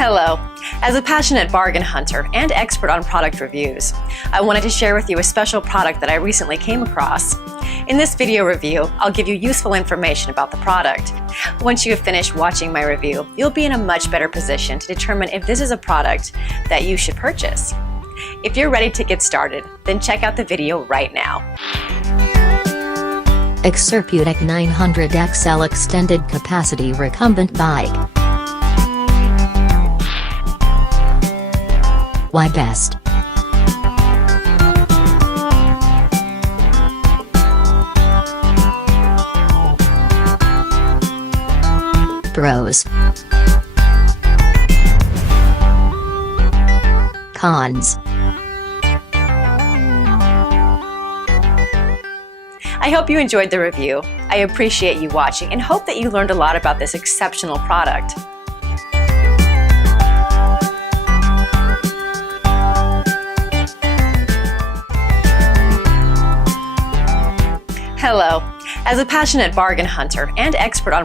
Hello. As a passionate bargain hunter and expert on product reviews, I wanted to share with you a special product that I recently came across. In this video review, I'll give you useful information about the product. Once you have finished watching my review, you'll be in a much better position to determine if this is a product that you should purchase. If you're ready to get started, then check out the video right now. Exerpeutic 900XL Extended Capacity Recumbent Bike. Why best? Pros. Cons. I hope you enjoyed the review. I appreciate you watching and hope that you learned a lot about this exceptional product. Hello. As a passionate bargain hunter and expert on